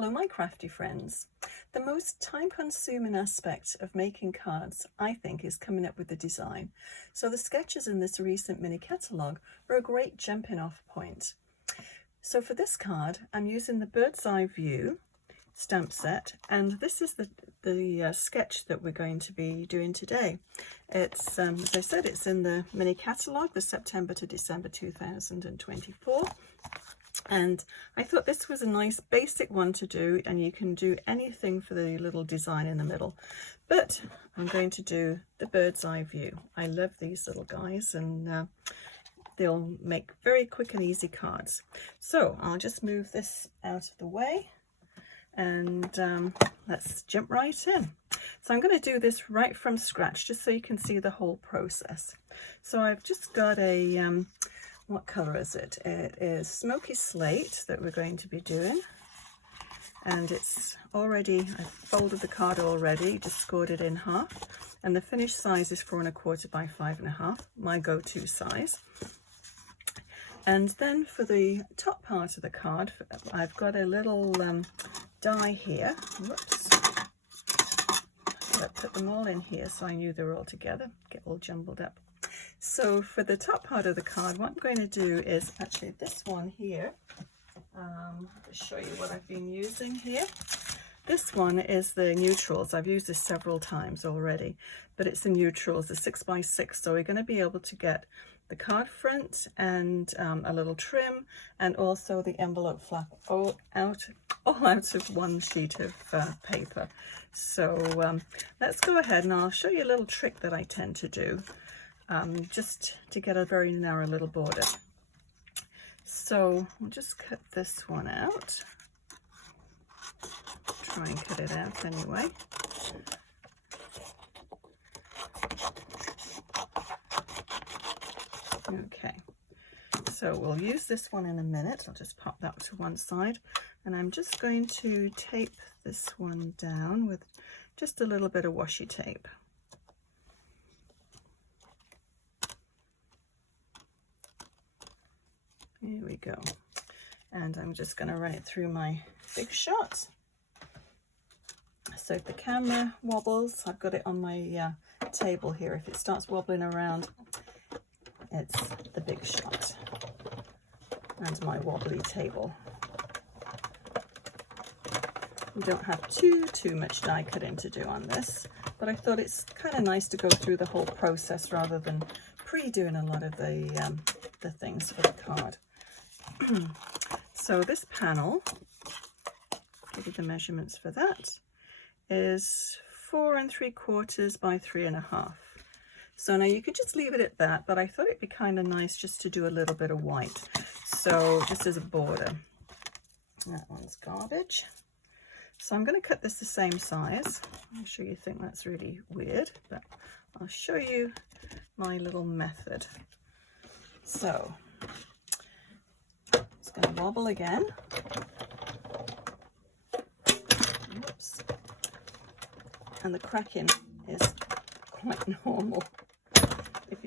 Hello my crafty friends. The most time-consuming aspect of making cards, I think, is coming up with the design. So the sketches in this recent mini catalogue are a great jumping off point. So for this card, I'm using the Bird's Eye View stamp set, and this is the sketch that we're going to be doing today. It's, as I said, it's in the mini catalogue, the September to December 2024. And I thought this was a nice basic one to do, and you can do anything for the little design in the middle. But I'm going to do the Bird's Eye View. I love these little guys, and they'll make very quick and easy cards. So I'll just move this out of the way, and let's jump right in. So I'm going to do this right from scratch, just so you can see the whole process. So I've just got a what color is it? It is Smoky Slate that we're going to be doing, and it's already, I've folded the card already, just scored it in half, and the finished size is 4 1/4 by 5 1/2, my go-to size. And then for the top part of the card, I've got a little die here. Whoops. I put them all in here so I knew they were all together, get all jumbled up. So for the top part of the card, what I'm going to do is actually this one here. I'll show you what I've been using here. This one is the neutrals. I've used this several times already, but it's the neutrals, the 6x6. So we're going to be able to get the card front and a little trim, and also the envelope flap all out of one sheet of paper. So let's go ahead and I'll show you a little trick that I tend to do. Just to get a very narrow little border. So we'll just cut this one out. Try and cut it out anyway. Okay, so we'll use this one in a minute. I'll just pop that to one side, and I'm just going to tape this one down with just a little bit of washi tape. Here we go. And I'm just going to run it through my Big Shot. So if the camera wobbles, I've got it on my table here. If it starts wobbling around, it's the Big Shot and my wobbly table. We don't have too much die cutting to do on this, but I thought it's kind of nice to go through the whole process rather than pre-doing a lot of the things for the card. So this panel, give you the measurements for that, is 4 3/4 by 3 1/2. So now you could just leave it at that, but I thought it'd be kind of nice just to do a little bit of white. So this is a border. That one's garbage. So I'm going to cut this the same size. I'm sure you think that's really weird, but I'll show you my little method. So it's going to wobble again. Whoops. And the cracking is quite normal. If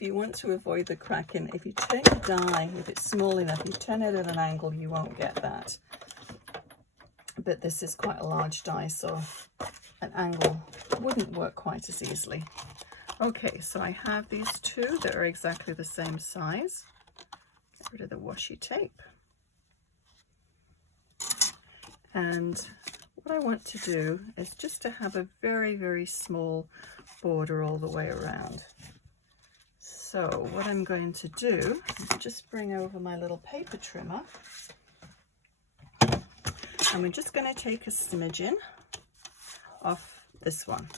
you want to avoid the cracking, if you turn your die, if it's small enough, you turn it at an angle, you won't get that. But this is quite a large die, so an angle wouldn't work quite as easily. Okay, so I have these two that are exactly the same size. Get rid of the washi tape. And what I want to do is just to have a very, very small border all the way around. So what I'm going to do is just bring over my little paper trimmer, and we're just going to take a smidgen off this one.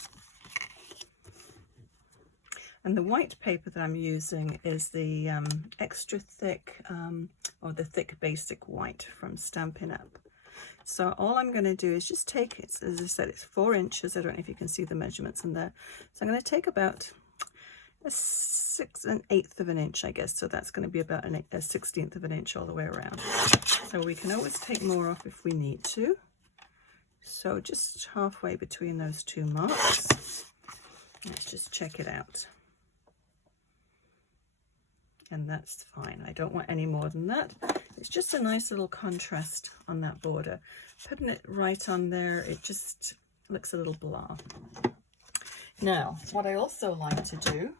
And the white paper that I'm using is the extra thick, or the thick basic white from Stampin' Up. So all I'm going to do is just take it, as I said, it's 4 inches. I don't know if you can see the measurements in there. So I'm going to take about a 6 1/8 of an inch, I guess. So that's going to be about a 1/16 of an inch all the way around. So we can always take more off if we need to. So just halfway between those two marks. Let's just check it out. And that's fine. I don't want any more than that. it's just a nice little contrast on that border. Putting it right on there, it just looks a little blah. Now, what I also like to do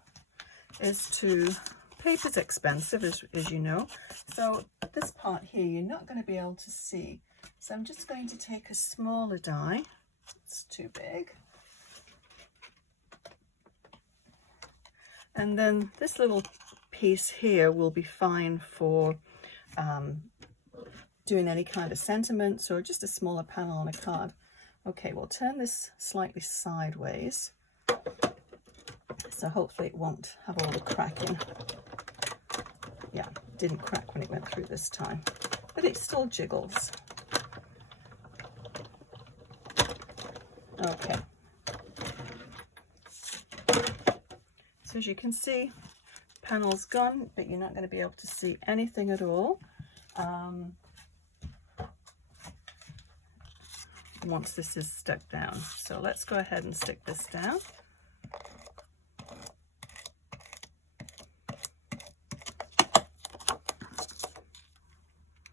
is to, paper's expensive as you know, so this part here you're not going to be able to see. So I'm just going to take a smaller die, it's too big. And then this little piece here will be fine for doing any kind of sentiments or just a smaller panel on a card. Okay, we'll turn this slightly sideways, so hopefully it won't have all the cracking. Yeah, it didn't crack when it went through this time, but it still jiggles. Okay. So as you can see, the panel's gone, but you're not going to be able to see anything at all once this is stuck down. So let's go ahead and stick this down.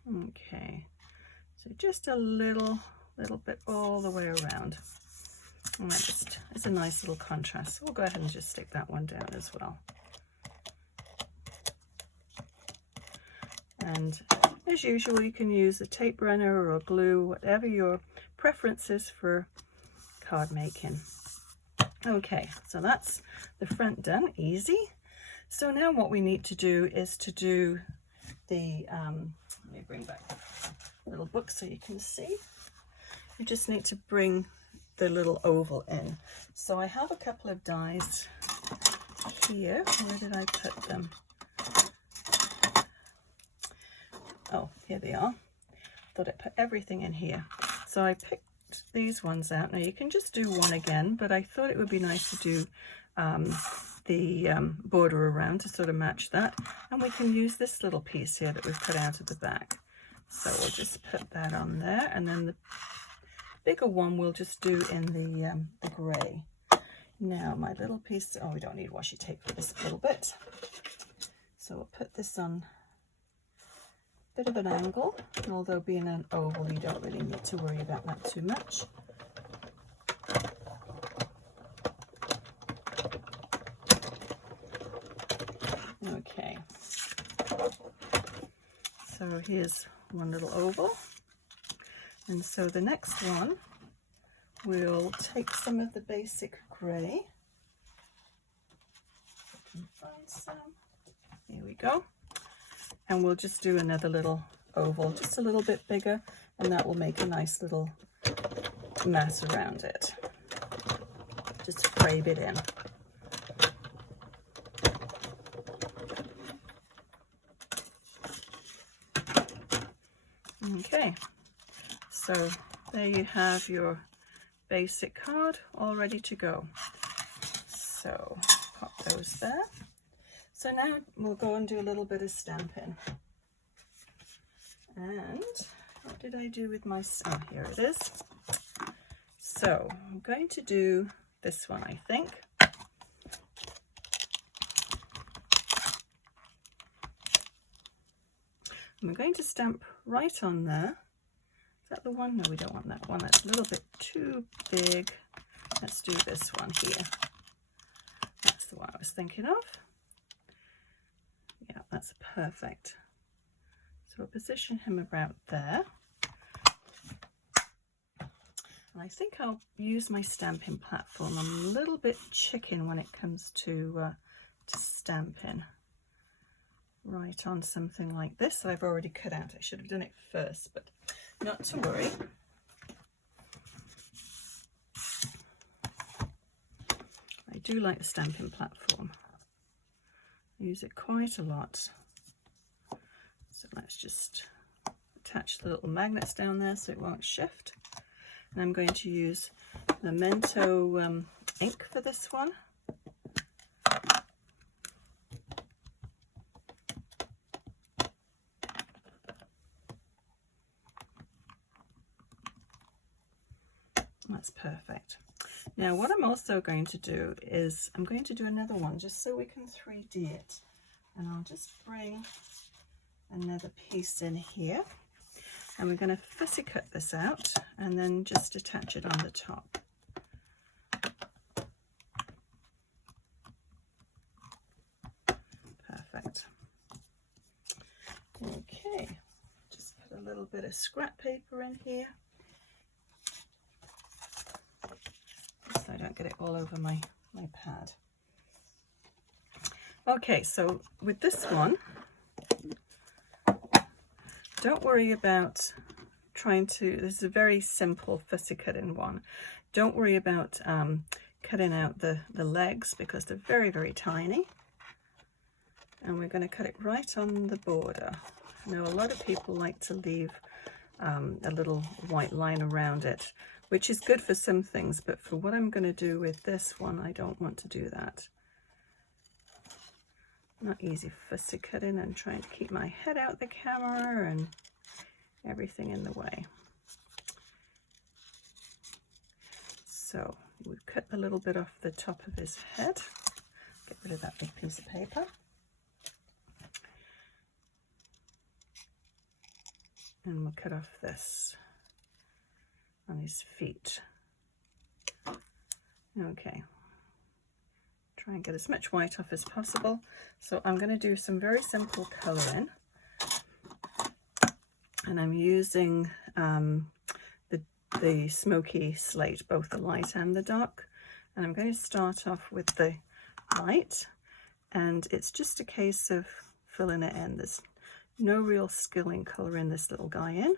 Okay, so just a little bit all the way around. And that just is a nice little contrast. So we'll go ahead and just stick that one down as well. And as usual, you can use a tape runner or glue, whatever your preference is for card making. Okay, so that's the front done, easy. So now what we need to do is to do the, let me bring back the little book so you can see. You just need to bring the little oval in. So I have a couple of dies here. Where did I put them? Oh, here they are. Thought I put everything in here. So I picked these ones out. Now you can just do one again, but I thought it would be nice to do the border around to sort of match that. And we can use this little piece here that we've cut out at the back. So we'll just put that on there, and then the bigger one we'll just do in the grey. Now my little piece, oh, we don't need washi tape for this little bit. So we'll put this on a bit of an angle, and although being an oval you don't really need to worry about that too much. Okay, so here's one little oval. And so the next one, we'll take some of the basic grey. I can find some. Here we go. And we'll just do another little oval, just a little bit bigger, and that will make a nice little mat around it. Just frame it in. Okay. So there you have your basic card all ready to go. So pop those there. So now we'll go and do a little bit of stamping. And what did I do with my, oh, here it is. So I'm going to do this one, I think. I'm going to stamp right on there. Is that the one? No, we don't want that one. That's a little bit too big. Let's do this one here. That's the one I was thinking of. Yeah, that's perfect. So we'll position him about there. And I think I'll use my stamping platform. I'm a little bit chicken when it comes to stamping. Right on something like this that I've already cut out. I should have done it first, but not to worry. I do like the stamping platform. I use it quite a lot. So let's just attach the little magnets down there so it won't shift. And I'm going to use Memento ink for this one. That's perfect. Now what I'm also going to do is I'm going to do another one just so we can 3D it. And I'll just bring another piece in here, and we're going to fussy cut this out and then just attach it on the top. Perfect. Okay, just put a little bit of scrap paper in here so I don't get it all over my pad. Okay, so with this one, don't worry about trying to, this is a very simple fussy cutting one. Don't worry about cutting out the legs because they're very, very tiny. And we're going to cut it right on the border. I know a lot of people like to leave a little white line around it, which is good for some things, but for what I'm going to do with this one, I don't want to do that. Not easy fussy cutting and trying to keep my head out the camera and everything in the way. So we've cut a little bit off the top of his head. Get rid of that big piece of paper. And we'll cut off this on his feet. Okay. Try and get as much white off as possible. So I'm going to do some very simple colouring, and I'm using the Smoky slate, both the light and the dark, and I'm going to start off with the light, and it's just a case of filling it in. There's no real skill in colouring this little guy in.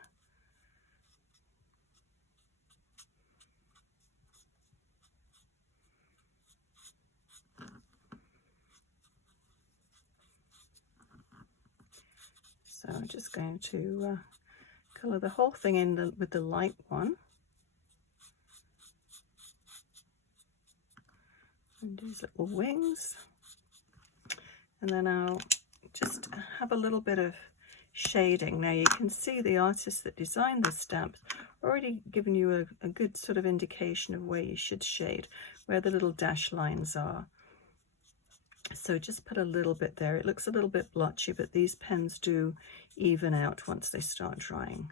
So I'm just going to colour the whole thing in with the light one. And these little wings. And then I'll just have a little bit of shading. Now you can see the artist that designed the stamp already given you a good sort of indication of where you should shade, where the little dash lines are. So just put a little bit there. It looks a little bit blotchy, but these pens do even out once they start drying.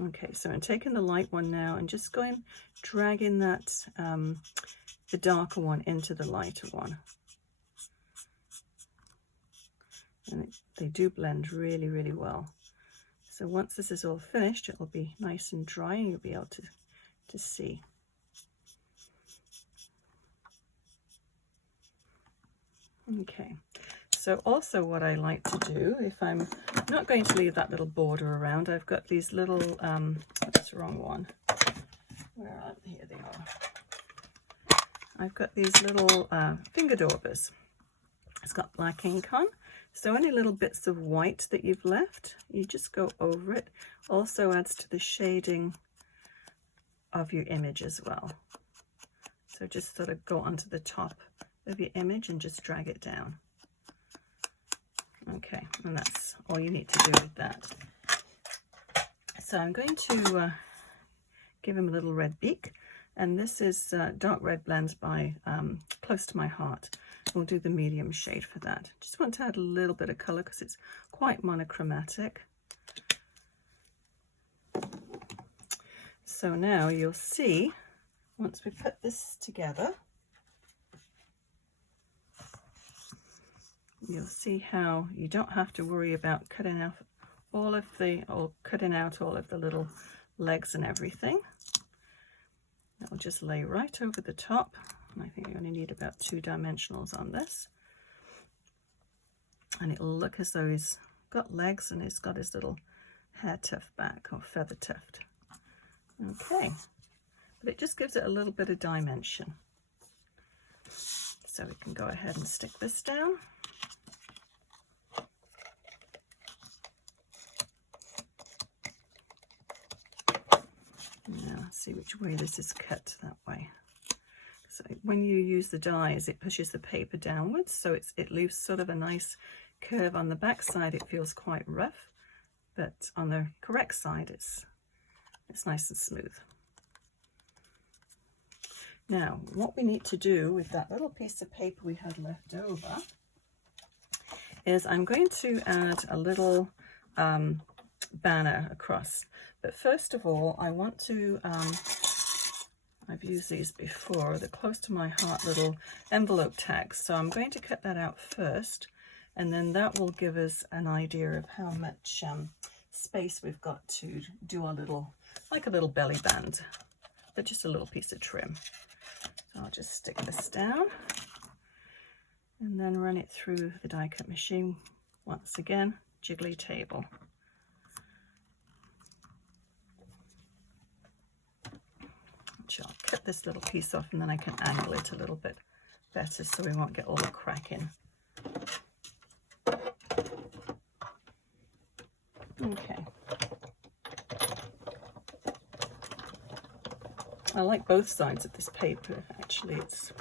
Okay, so I'm taking the light one now and just dragging that, the darker one into the lighter one. And they do blend really, really well. So once this is all finished, it will be nice and dry and you'll be able to see. Okay, so also what I like to do, if I'm not going to leave that little border around, I've got these little, that's the wrong one. Where are they? Here they are. I've got these little finger daubers. It's got black ink on. So any little bits of white that you've left, you just go over it. Also adds to the shading of your image as well. So just sort of go onto the top of your image and just drag it down. Okay, and that's all you need to do with that. So I'm going to give him a little red beak, and this is Dark Red Blends by Close to My Heart. We'll do the medium shade for that. Just want to add a little bit of colour because it's quite monochromatic. So now you'll see, once we put this together, you'll see how you don't have to worry about cutting out all of the little legs and everything. It'll just lay right over the top. And I think you only need about 2 dimensionals on this. And it'll look as though he's got legs and he's got his little hair tuft back, or feather tuft. Okay, but it just gives it a little bit of dimension. So we can go ahead and stick this down. Now let's see which way this is cut that way. So when you use the dies, it pushes the paper downwards, so it leaves sort of a nice curve on the back side. It feels quite rough, but on the correct side, it's nice and smooth. Now, what we need to do with that little piece of paper we had left over is I'm going to add a little banner across. But first of all, I want to, I've used these before, they're close to my heart little envelope tags. So I'm going to cut that out first, and then that will give us an idea of how much space we've got to do our little, like a little belly band, but just a little piece of trim. So I'll just stick this down and then run it through the die cut machine. Once again, jiggly table. I'll cut this little piece off and then I can angle it a little bit better so we won't get all the cracking. Okay. I like both sides of this paper, actually. It's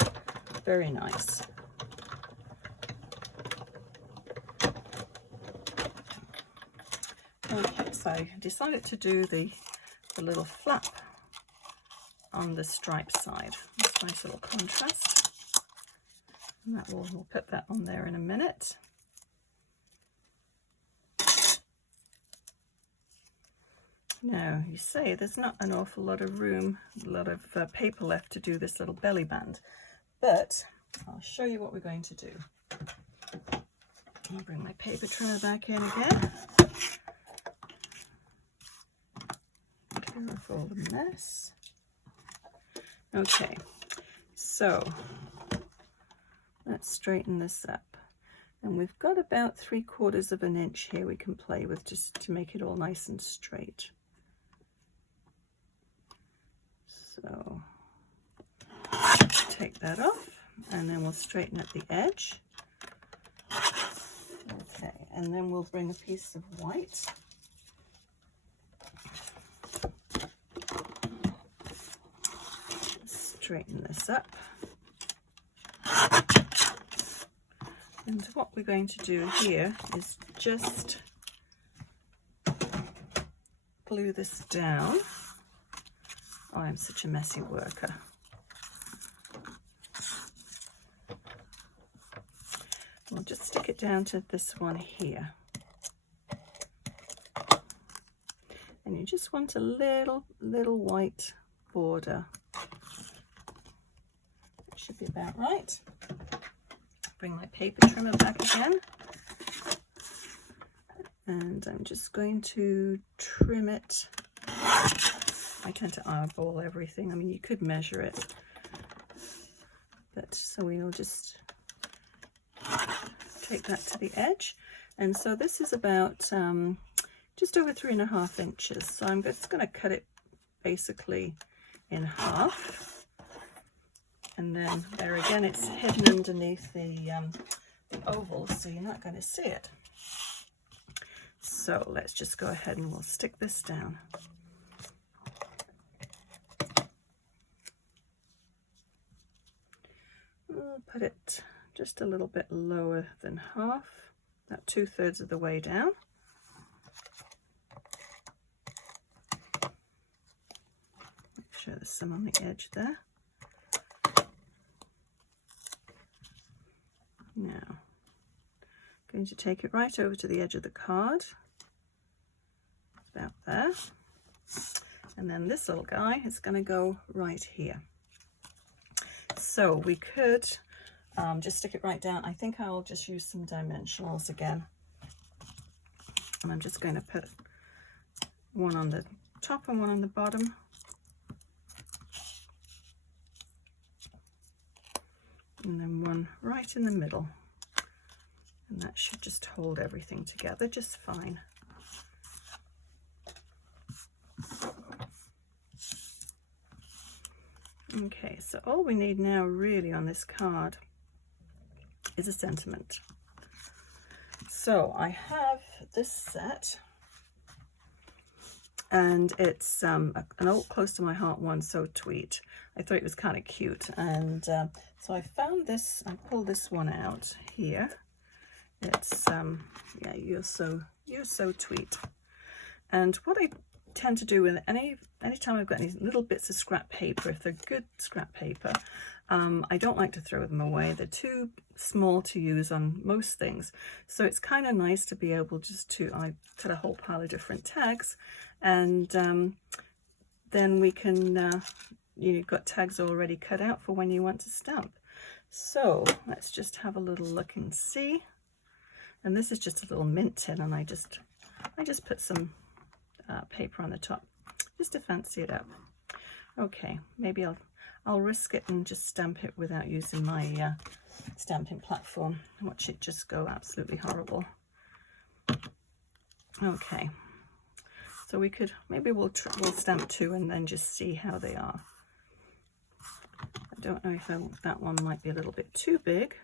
very nice. Okay, so I decided to do the little flap on the stripe side. It's a nice little contrast. And that we'll put that on there in a minute. Now, you say there's not an awful lot of room, a lot of paper left to do this little belly band, but I'll show you what we're going to do. I'll bring my paper trimmer back in again. Clear off all the mess. Okay, so let's straighten this up. And we've got about 3/4 of an inch here we can play with just to make it all nice and straight. So take that off and then we'll straighten at the edge. Okay, and then we'll bring a piece of white. Straighten this up. And what we're going to do here is just glue this down. Oh, I'm such a messy worker. We'll just stick it down to this one here. And you just want a little white border. That should be about right. Bring my paper trimmer back again. And I'm just going to trim it. I tend to eyeball everything. I mean, you could measure it, but so we'll just take that to the edge. And so this is about just over 3.5 inches. So I'm just going to cut it basically in half. And then there again, it's hidden underneath the oval, so you're not going to see it. So let's just go ahead and we'll stick this down. We'll put it just a little bit lower than half, about 2/3 of the way down. Make sure there's some on the edge there. Now, I'm going to take it right over to the edge of the card, about there, and then this little guy is going to go right here. So we could just stick it right down. I think I'll just use some dimensionals again, and I'm just going to put one on the top and one on the bottom. And then one right in the middle, and that should just hold everything together just fine. Okay, so all we need now really on this card is a sentiment. So I have this set, and it's an old close to my heart one, So Tweet. I thought it was kind of cute, and so I found this. I pulled this one out here. It's yeah, you're so tweet. And what I tend to do with anytime I've got any little bits of scrap paper, if they're good scrap paper, I don't like to throw them away. They're too small to use on most things. So it's kind of nice to be able just to, I cut a whole pile of different tags, and then we can, you've got tags already cut out for when you want to stamp. So let's just have a little look and see. And this is just a little mint tin, and I just put some paper on the top just to fancy it up. Okay, maybe I'll risk it and just stamp it without using my stamping platform. Watch it just go absolutely horrible. Okay, so we could, maybe we'll stamp 2 and then just see how they are. I don't know if that one might be a little bit too big.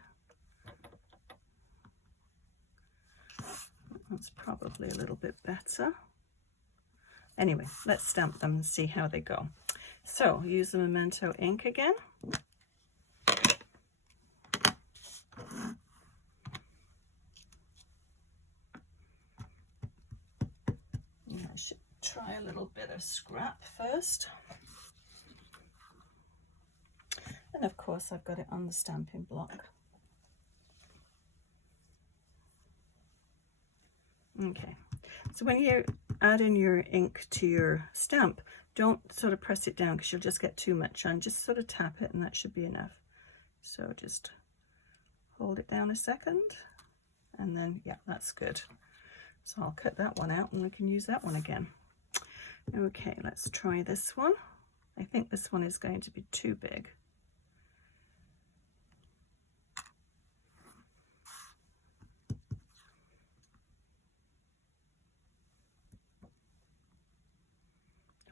That's probably a little bit better. Anyway, let's stamp them and see how they go. So use the Memento ink again. I should try a little bit of scrap first. And of course I've got it on the stamping block. Okay, so when you add in your ink to your stamp, don't sort of press it down because you'll just get too much on. Just sort of tap it and that should be enough. So just hold it down a second and then, yeah, that's good. So I'll cut that one out and we can use that one again. Okay, let's try this one. I think this one is going to be too big.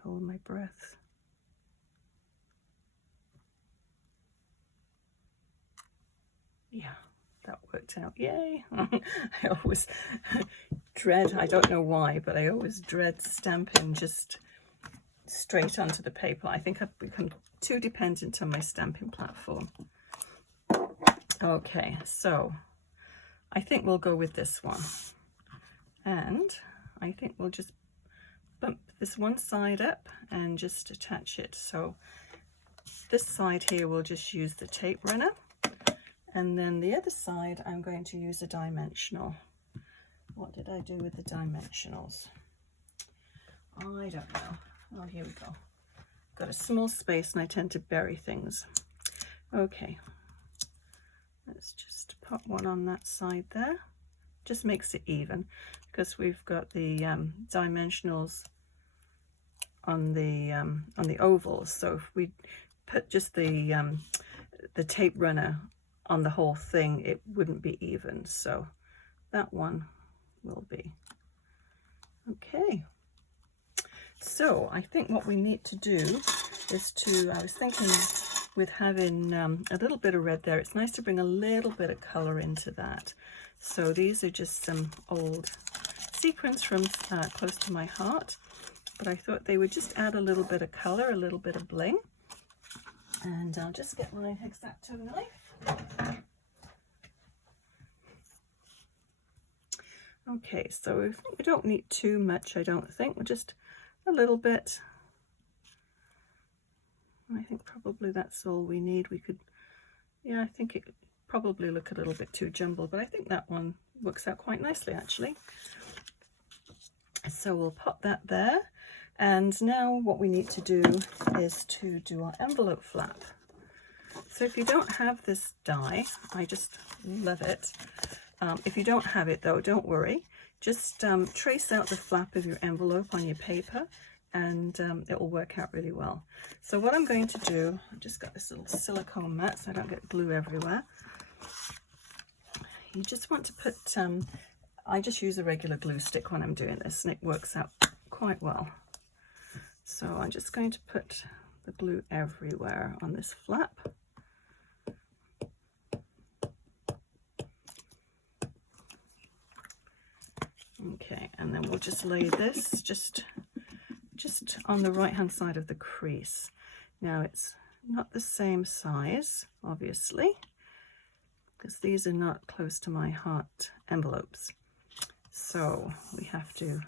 Hold my breath. Yeah, that worked out. Yay! I always dread, I don't know why, but I always dread stamping just straight onto the paper. I think I've become too dependent on my stamping platform. Okay, so I think we'll go with this one. And I think we'll just bump this one side up and just attach it. So this side here we'll just use the tape runner, and then the other side I'm going to use a dimensional. What did I do with the dimensionals? I don't know. Oh, here we go. Got a small space and I tend to bury things. Okay, let's just pop one on that side there. Just makes it even because we've got the dimensionals on the ovals. So if we put just the tape runner on the whole thing, it wouldn't be even. So that one will be okay. So I think what we need to do is to, I was thinking with having a little bit of red there, it's nice to bring a little bit of color into that. So these are just some old sequins from Close to My Heart, but I thought they would just add a little bit of color, a little bit of bling. And I'll just get my X-Acto knife. Okay, so we don't need too much, I don't think. We're just a little bit. I think probably that's all we need. We could, yeah, I think it probably look a little bit too jumbled, but I think that one works out quite nicely actually. So we'll pop that there. And now what we need to do is to do our envelope flap. So if you don't have this die, I just love it. If you don't have it though, don't worry. Just trace out the flap of your envelope on your paper and it will work out really well. So what I'm going to do, I've just got this little silicone mat so I don't get glue everywhere. You just want to put, I just use a regular glue stick when I'm doing this and it works out quite well. So I'm just going to put the glue everywhere on this flap. Okay, and then we'll just lay this just on the right hand side of the crease. Now it's not the same size, obviously, because these are not Close to My Heart envelopes. So we have to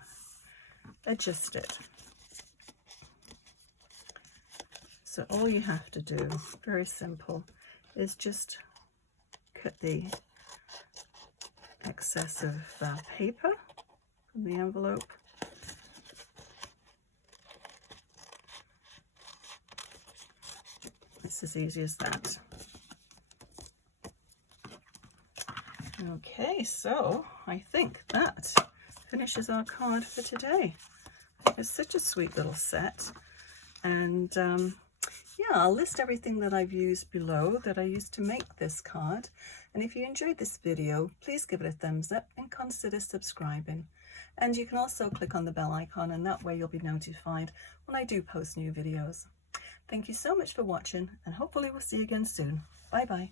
adjust it. So all you have to do, very simple, is just cut the excess of paper from the envelope. It's as easy as that. Okay, so I think that finishes our card for today. It's such a sweet little set, and yeah, I'll list everything that I've used below that I used to make this card. And if you enjoyed this video, please give it a thumbs up and consider subscribing. And you can also click on the bell icon, and that way you'll be notified when I do post new videos. Thank you so much for watching, and hopefully we'll see you again soon. Bye bye.